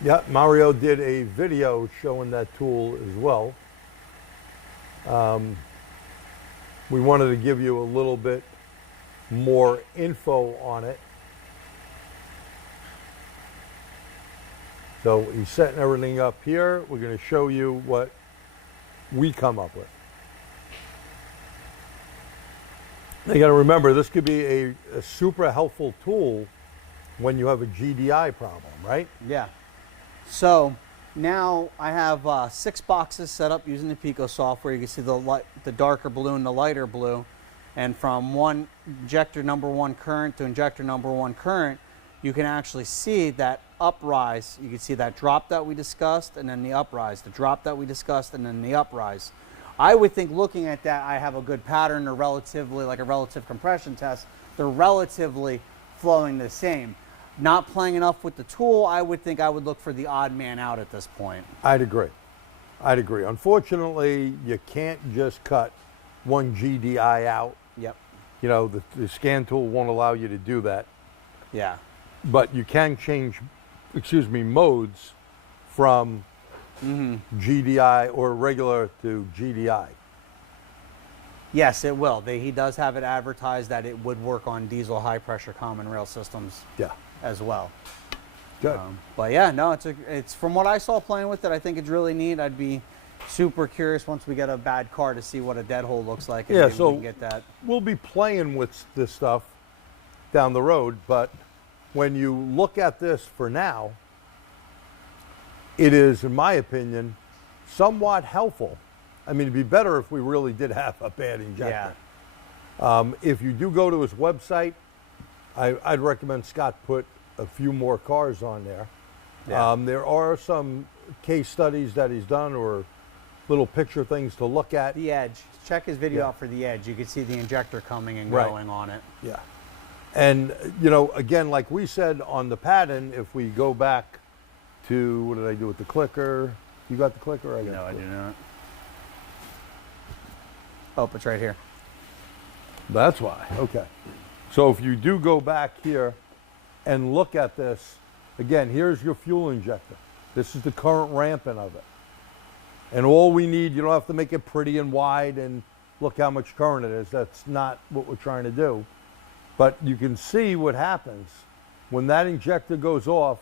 Yeah, Mario did a video showing that tool as well. We wanted to give you a little bit more info on it. So he's setting everything up here. We're going to show you what we come up with. You got to remember, this could be a super helpful tool when you have a GDI problem, right? Yeah. So now I have 6 boxes set up using the Pico software. You can see the darker blue and the lighter blue. And from one injector number 1 current to injector number 1 current, you can actually see that uprise. You can see that drop that we discussed, and then the uprise. The drop that we discussed, and then the uprise. I would think, looking at that, I have a good pattern. They're relatively, like a relative compression test, they're relatively flowing the same. Not playing enough with the tool, I would think I would look for the odd man out at this point. I'd agree. I'd agree. Unfortunately, you can't just cut one GDI out. Yep. You know, the scan tool won't allow you to do that. Yeah. But you can change, modes from GDI or regular to GDI. Yes, it will. He does have it advertised that it would work on diesel high pressure common rail systems. Yeah. As well. Good. But yeah, no, it's from what I saw playing with it, I think it's really neat. I'd be super curious once we get a bad car to see what a dead hole looks like. And Yeah, maybe so we can get that. We'll be playing with this stuff down the road, but when you look at this for now, it is, in my opinion, somewhat helpful. I mean, it'd be better if we really did have a bad injector. If you do go to his website, I'd recommend Scott put a few more cars on there. There are some case studies that he's done or little picture things to look at. The edge. Check his video out for the edge. You can see the injector coming and going on it. Yeah. And, you know, again, like we said on the pattern, if we go back to, what did I do with the clicker? You got the clicker? I got No, I do not. Oh, it's right here. That's why. Okay. So if you do go back here and look at this, again, here's your fuel injector. This is the current ramping of it. And all we need, you don't have to make it pretty and wide and look how much current it is. That's not what we're trying to do. But you can see what happens when that injector goes off.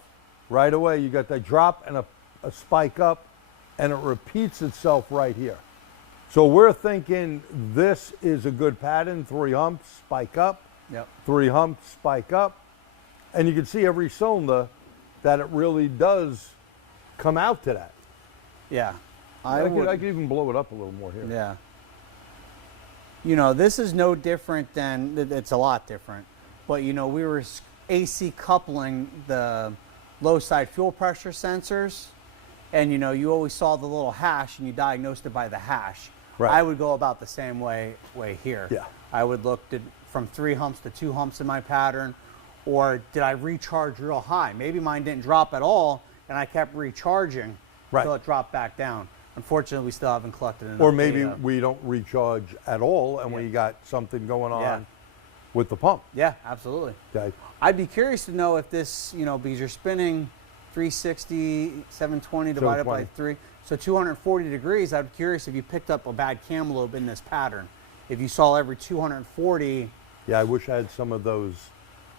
Right away, you got that drop and a spike up, and it repeats itself right here. So we're thinking this is a good pattern: 3 humps, spike up, 3 humps, spike up. And you can see every cylinder that it really does come out to that. Yeah. I could even blow it up a little more here. Yeah. You know, this is no different than, it's a lot different. But, you know, we were AC coupling the low side fuel pressure sensors. And, you know, you always saw the little hash and you diagnosed it by the hash. Right. I would go about the same way here. Yeah. I would look from 3 humps to 2 humps in my pattern. Or did I recharge real high? Maybe mine didn't drop at all and I kept recharging until it dropped back down. Unfortunately, we still haven't collected enough Or maybe data. we don't recharge at all and we got something going on with the pump. Yeah, absolutely. Okay. I'd be curious to know if this, you know, because you're spinning 360, 720 divided by 3, so 240 degrees. I'd be curious if you picked up a bad cam lobe in this pattern. If you saw every 240. Yeah, I wish I had some of those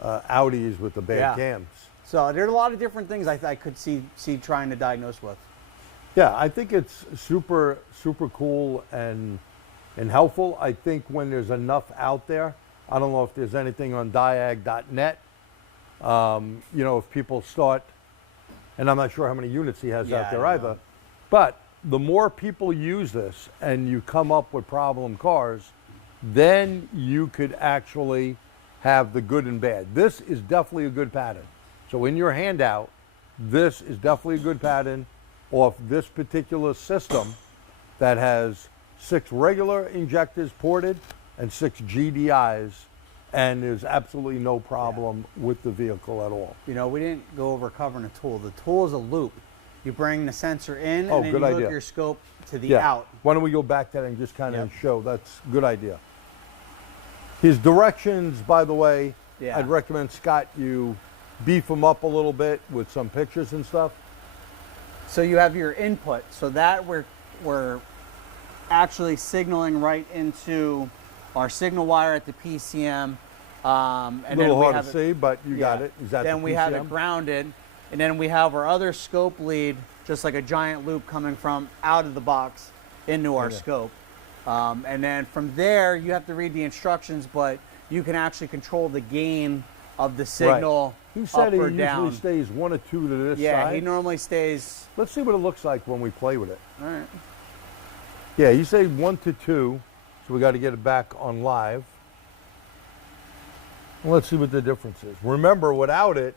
Audis with the bad cams. So there's a lot of different things I could see trying to diagnose with. Yeah, I think it's super cool and helpful. I think when there's enough out there, I don't know if there's anything on diag.net. You know, if people start, and I'm not sure how many units he has out there either, but the more people use this and you come up with problem cars, then you could actually have the good and bad. This is definitely a good pattern. So in your handout, this is definitely a good pattern off this particular system that has 6 regular injectors ported and 6 GDIs, and there's absolutely no problem with the vehicle at all. You know, we didn't go over covering a tool. The tool is a loop. You bring the sensor in and then good you idea. hook your scope to the out. Why don't we go back to that and just kind of show? That's a good idea. His directions, by the way, I'd recommend, Scott, you beef them up a little bit with some pictures and stuff. So you have your input. So that we're actually signaling right into our signal wire at the PCM. And a little hard to see, but you got it. Is that then we have it grounded, and then we have our other scope lead, just like a giant loop coming from out of the box into our scope. And then from there, you have to read the instructions, but you can actually control the gain of the signal He said up he or usually down. stays 1 or 2 to this side. Yeah, he normally stays. Let's see what it looks like when we play with it. All right. Yeah, you say 1 to 2, so we got to get it back on live. Let's see what the difference is. Remember, without it,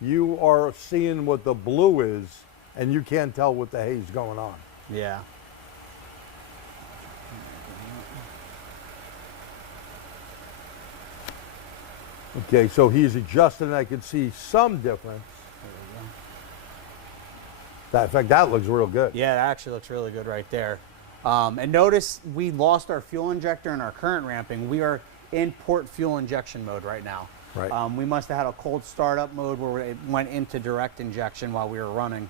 you are seeing what the blue is, and you can't tell what the haze going on. Yeah. Okay, so he's adjusting. I can see some difference. In fact, that looks real good. Yeah, it actually looks really good right there. And notice we lost our fuel injector in our current ramping. We are in port fuel injection mode right now. Right. We must have had a cold startup mode where it went into direct injection while we were running.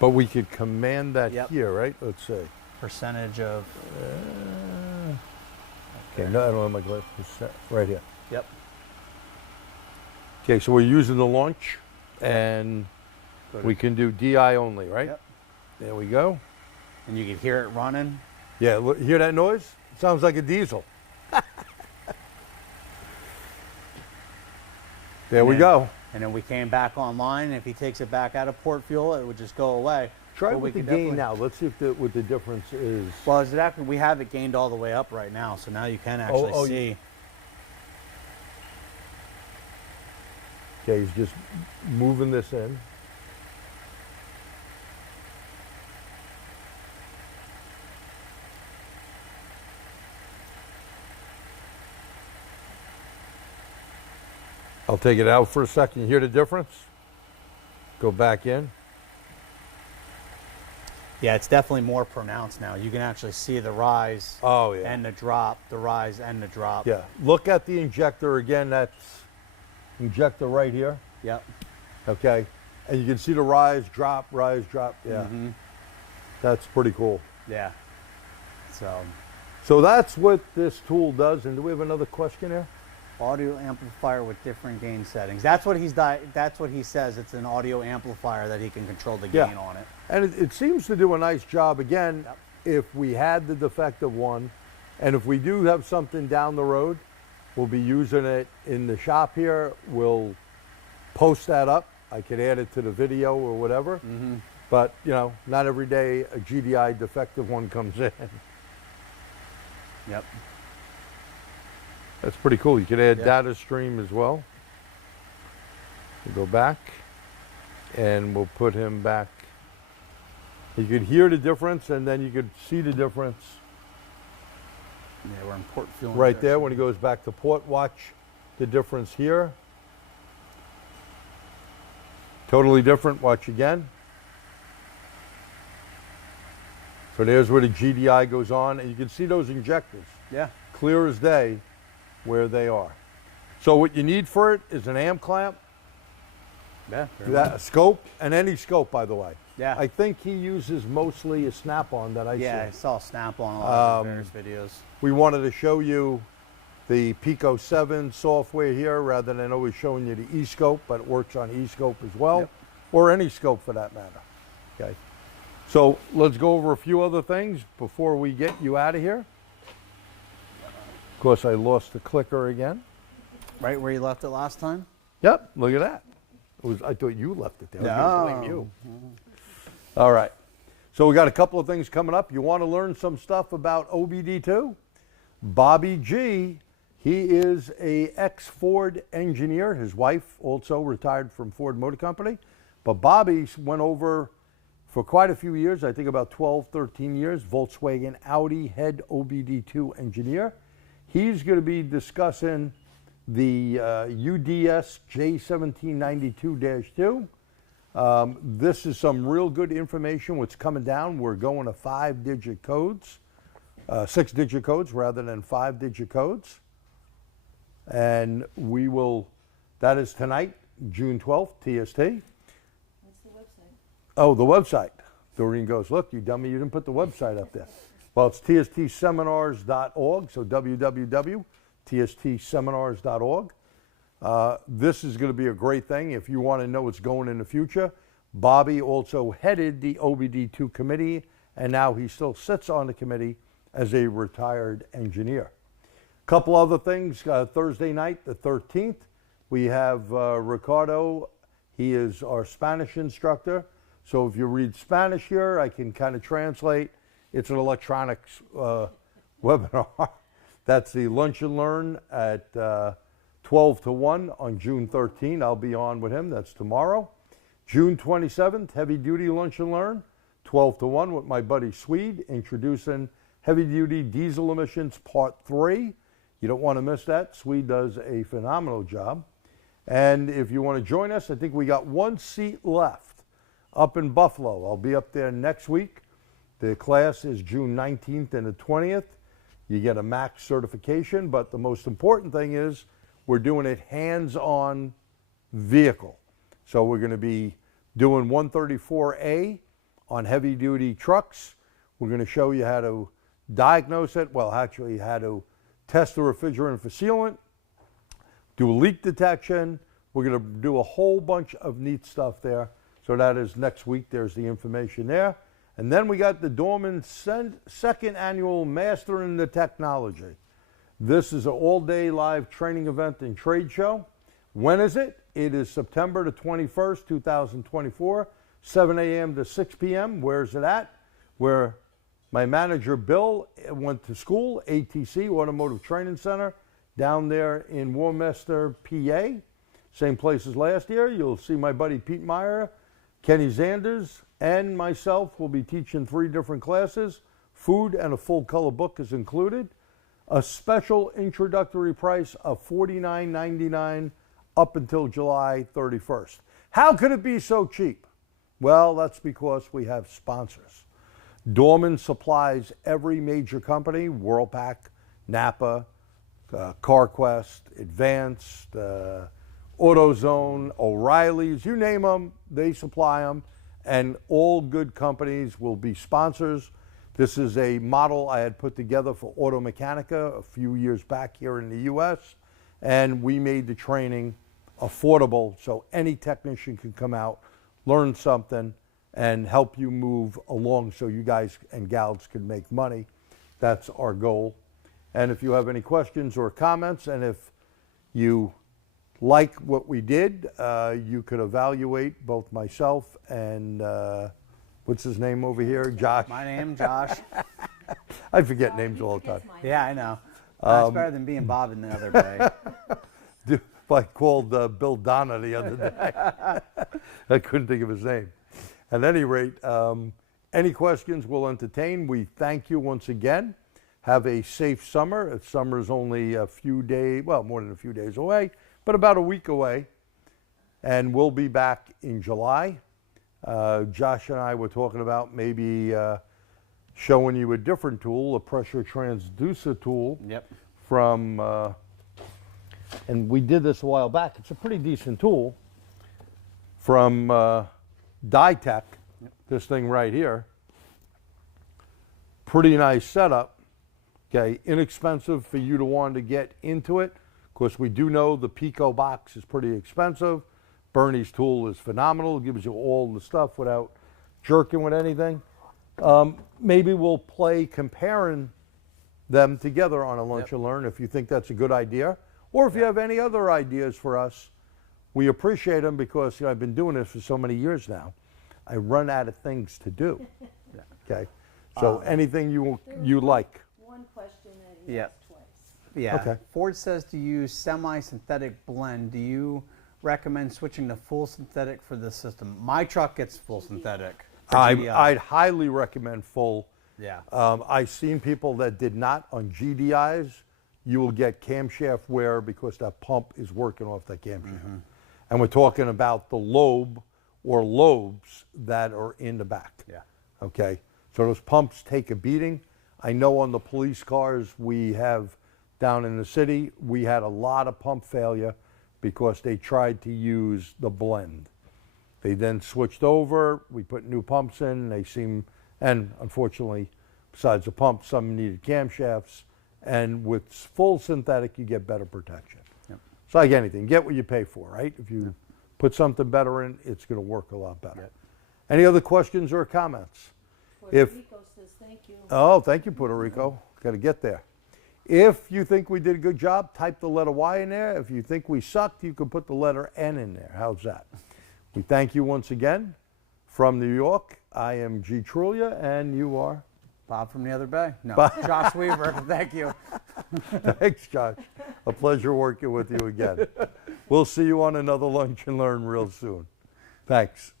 But we could command that here, right? Let's see. Percentage of... Okay, no, I don't have my glass. Right here. Yep. Okay, so we're using the launch, and we can do DI only, right? Yep. There we go. And you can hear it running. Yeah, look, hear that noise? It sounds like a diesel. There we go. And then we came back online. If he takes it back out of port fuel, it would just go away. Try But with the can gain definitely- now. Let's see if what the difference is. Well, exactly. We have it gained all the way up right now, so now you can actually see. Okay, he's just moving this in. I'll take it out for a second. You hear the difference? Go back in. Yeah, it's definitely more pronounced now. You can actually see the rise Oh, yeah. and the drop, the rise and the drop. Yeah. Look at the injector again. That's injector right here. Yep. Okay. And you can see the rise, drop, rise, drop. Yeah. Mm-hmm. That's pretty cool. Yeah. So that's what this tool does. And do we have another question here? Audio amplifier with different gain settings. That's what that's what he says. It's an audio amplifier that he can control the gain on it. And it seems to do a nice job. Again, Yep. if we had the defective one, and if we do have something down the road, we'll be using it in the shop here. We'll post that up. I could add it to the video or whatever. Mm-hmm. But, you know, not every day a GDI defective one comes in. Yep. That's pretty cool. You could add Yeah. data stream as well. We'll go back and we'll put him back. You could hear the difference and then you could see the difference Yeah, we're in port fuel. right there when he goes back to port. Watch the difference here. Totally different. Watch again. So there's where the GDI goes on, and you can see those injectors Yeah. clear as day where they are. So what you need for it is an amp clamp, Yeah. a scope, and any scope, by the way. Yeah. I think he uses mostly a snap-on that I Yeah, I see. saw Snap on a lot of various videos. We wanted to show you the Pico 7 software here rather than always showing you the e-scope, but it works on e-scope as well, Yep. or any scope for that matter. Okay. So let's go over a few other things before we get you out of here. Of course, I lost the clicker again. Right where you left it last time? Yep, look at that. I thought you left it there. I was gonna blame you. All right. So we got a couple of things coming up. You want to learn some stuff about OBD2? Bobby G, he is a ex-Ford engineer. His wife also retired from Ford Motor Company. But Bobby went over for quite a few years, I think about 12, 13 years, Volkswagen Audi head OBD2 engineer. He's going to be discussing the UDS J1792-2. This is some real good information. What's coming down, we're going to 5-digit codes, 6-digit codes rather than 5-digit codes. And we will, that is tonight, June 12th, TST. What's the website? Oh, the website. Doreen goes, look, you dummy, you didn't put the website up there. Well, it's tstseminars.org, so www.tstseminars.org. This is going to be a great thing if you want to know what's going in the future. Bobby also headed the OBD2 committee, and now he still sits on the committee as a retired engineer. Couple other things. Thursday night, the 13th, we have Ricardo. He is our Spanish instructor. So if you read Spanish here, I can kind of translate. It's an electronics webinar. That's the Lunch and Learn at 12 to 1 on June 13. I'll be on with him. That's tomorrow. June 27th, Heavy Duty Lunch and Learn, 12 to 1 with my buddy Swede, introducing Heavy Duty Diesel Emissions Part 3. You don't want to miss that. Swede does a phenomenal job. And if you want to join us, I think we got one seat left up in Buffalo. I'll be up there next week. The class is June 19th and the 20th. You get a MAX certification, but the most important thing is we're doing it hands-on vehicle. So we're going to be doing 134A on heavy-duty trucks. We're going to show you how to diagnose it, well, actually how to test the refrigerant for sealant, do leak detection. We're going to do a whole bunch of neat stuff there. So that is next week. There's the information there. And then we got the Dorman second annual Mastering the Technology. This is an all-day live training event and trade show. When is it? It is September the 21st, 2024, 7 a.m. to 6 p.m. Where's it at? Where my manager, Bill, went to school, ATC, Automotive Training Center, down there in Warminster, PA. Same place as last year. You'll see my buddy Pete Meyer, Kenny Zanders, and myself will be teaching 3 different classes. Food and a full color book is included. A special introductory price of $49.99 up until July 31st. How could it be so cheap? Well, that's because we have sponsors. Dorman supplies every major company, Worldpac, Napa, CarQuest, Advanced, AutoZone, O'Reilly's, you name them, they supply them, and all good companies will be sponsors. This is a model I had put together for Auto Mechanica a few years back here in the US, and we made the training affordable so any technician can come out, learn something, and help you move along so you guys and gals can make money. That's our goal. And if you have any questions or comments, and if you like what we did, you could evaluate both myself and what's his name over here, Josh. My name, Josh. I forget names all the time. Yeah, I know. That's better than being Bob in the other day. I called Bill Donna the other day. I couldn't think of his name. At any rate, any questions we'll entertain. We thank you once again. Have a safe summer. Summer is only a few days, well, more than a few days away, but about a week away. And we'll be back in July. Josh and I were talking about maybe showing you a different tool, a pressure transducer tool. Yep. From, and we did this a while back. It's a pretty decent tool from Dytech. Yep. This thing right here. Pretty nice setup. Okay, inexpensive for you to want to get into it. Of course, we do know the Pico box is pretty expensive. Bernie's tool is phenomenal. Gives you all the stuff without jerking with anything. Maybe we'll play comparing them together on a Lunch and Learn if you think that's a good idea. Or if you have any other ideas for us, we appreciate them because I've been doing this for so many years now. I run out of things to do. Okay, so anything you like. One question that he Yep. asked twice. Yeah. Okay. Ford says to use semi-synthetic blend. Do you recommend switching to full synthetic for this system? My truck gets full synthetic. for GDI. I'd highly recommend full. Yeah. I've seen people that did not on GDIs. You will get camshaft wear because that pump is working off that camshaft. And we're talking about the lobe or lobes that are in the back. Yeah. Okay, so those pumps take a beating. I know on the police cars we have down in the city, we had a lot of pump failure because they tried to use the blend. They then switched over, we put new pumps in, they seem, and unfortunately, besides the pump, some needed camshafts, and with full synthetic, you get better protection. Yep. It's like anything, get what you pay for, right? If you put something better in, it's gonna work a lot better. Yep. Any other questions or comments? Puerto Rico says thank you. Oh, thank you, Puerto Rico. Got to get there. If you think we did a good job, type the letter Y in there. If you think we sucked, you can put the letter N in there. How's that? We thank you once again. From New York, I am G. Truglia, and you are? Bob from the other bay. No, Bob. Josh Weaver. Thank you. Thanks, Josh. A pleasure working with you again. We'll see you on another Lunch and Learn real soon. Thanks.